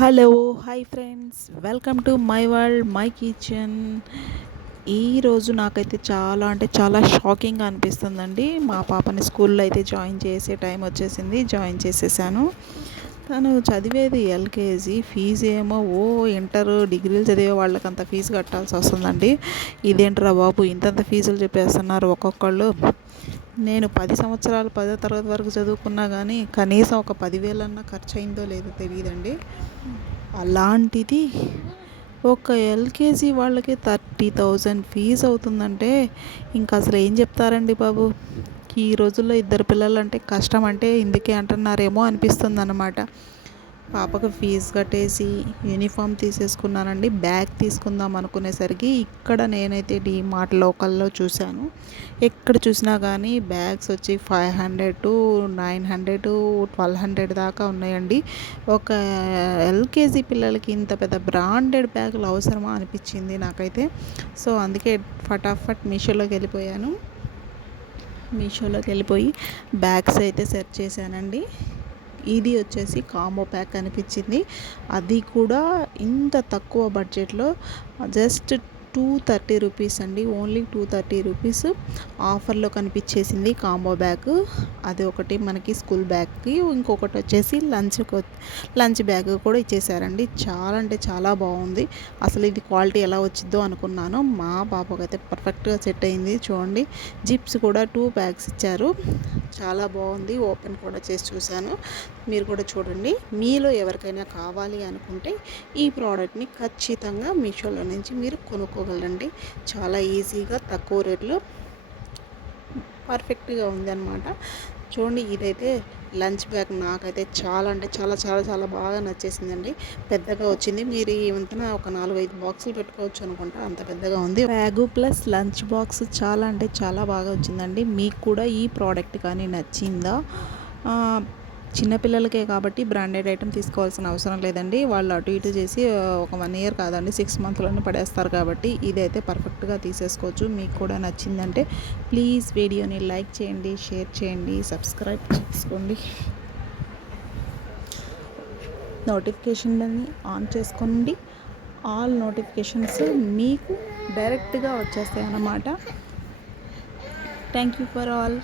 Hello hi friends. Welcome to my world my kitchen. ఈరోజు నాకైతే చాలా అంటే చాలా షాకింగ్ అనిపిస్తుందండి. మా పాపని స్కూల్లో అయితే జాయిన్ చేసే టైం వచ్చేసింది జాయిన్ చేసేసాను. తను చదివేది ఎల్కేజీ ఫీజు ఏమో ఓ ఇంటర్ డిగ్రీలు చదివే వాళ్ళకి అంత ఫీజు కట్టాల్సి వస్తుందండి. ఇదేంట్రా బాబు ఇంతంత ఫీజులు చెప్పేస్తున్నారు ఒక్కొక్కళ్ళు. నేను పది సంవత్సరాలు పదో తరగతి వరకు చదువుకున్నా కానీ కనీసం ఒక పదివేలన్నా ఖర్చు అయిందో లేదో తెలియదండి అలాంటిది ఒక ఎల్కేజీ వాళ్ళకి థర్టీ థౌజండ్ ఫీజు అవుతుందంటే ఇంకా అసలు ఏం చెప్తారండి బాబు? ఈ రోజుల్లో ఇద్దరు పిల్లలు అంటే కష్టం అంటే ఇందుకే అంటున్నారేమో అనిపిస్తుంది అన్నమాట పాపకు ఫీజు కట్టేసి యూనిఫామ్ తీసేసుకున్నానండి బ్యాగ్ తీసుకుందాం అనుకునేసరికి ఇక్కడ నేనైతే డీ మార్ట్ లోకల్లో చూశాను. ఎక్కడ చూసినా కానీ బ్యాగ్స్ వచ్చి five hundred to nine hundred twelve hundred దాకా ఉన్నాయండి. ఒక ఎల్కేజీ పిల్లలకి ఇంత పెద్ద బ్రాండెడ్ బ్యాగులు అవసరమా అనిపించింది నాకైతే. సో అందుకే ఫటాఫట్ మీషోలోకి వెళ్ళిపోయాను. మీషోలోకి వెళ్ళిపోయి బ్యాగ్స్ అయితే సెర్చ్ చేశానండి. ఇది వచ్చేసి కాంబో ప్యాక్ అనిపించింది. అది కూడా ఇంత తక్కువ బడ్జెట్లో జస్ట్ టూ థర్టీ రూపీస్ అండి. ఓన్లీ టూ థర్టీ రూపీస్ ఆఫర్లో కనిపించేసింది కాంబో బ్యాగ్. అది ఒకటి మనకి స్కూల్ బ్యాగ్కి ఇంకొకటి వచ్చేసి లంచ్ లంచ్ బ్యాగ్ కూడా ఇచ్చేసారండి. చాలా అంటే చాలా బాగుంది. అసలు ఇది క్వాలిటీ ఎలా వచ్చిందో అనుకున్నాను. మా పాపకైతే అయితే పర్ఫెక్ట్గా సెట్ అయింది. చూడండి జిప్స్ కూడా టూ బ్యాగ్స్ ఇచ్చారు. చాలా బాగుంది. ఓపెన్ కూడా చేసి చూశాను. మీరు కూడా చూడండి. మీలో ఎవరికైనా కావాలి అనుకుంటే ఈ ప్రోడక్ట్ని ఖచ్చితంగా మీషోలో నుంచి మీరు చేసుకోగలరండి చాలా ఈజీగా తక్కువ రేట్లో పర్ఫెక్ట్గా ఉంది అనమాట చూడండి ఇదైతే లంచ్ బ్యాగ్ నాకైతే చాలా అంటే చాలా చాలా చాలా బాగా నచ్చేసిందండి. పెద్దగా వచ్చింది. మీరు ఈ వంతున ఒక నాలుగు ఐదు బాక్సులు పెట్టుకోవచ్చు అనుకుంటా. అంత పెద్దగా ఉంది. బ్యాగు ప్లస్ లంచ్ బాక్స్ చాలా అంటే చాలా బాగా వచ్చిందండి. మీకు కూడా ఈ ప్రోడక్ట్ కానీ నచ్చిందా? చిన్నపిల్లలకే కాబట్టి బ్రాండెడ్ ఐటెం తీసుకోవాల్సిన అవసరం లేదండి. వాళ్ళు అటు ఇటు చేసి ఒక వన్ ఇయర్ కాదండి సిక్స్ మంత్లోనే పడేస్తారు కాబట్టి ఇదైతే పర్ఫెక్ట్గా తీసేసుకోవచ్చు. మీకు కూడా నచ్చిందంటే ప్లీజ్ వీడియోని లైక్ చేయండి షేర్ చేయండి సబ్స్క్రైబ్ చేసుకోండి. నోటిఫికేషన్ని ఆన్ చేసుకోండి. ఆల్ నోటిఫికేషన్స్ మీకు డైరెక్ట్గా వచ్చేస్తాయి అన్నమాట థ్యాంక్ యూ ఫర్ ఆల్.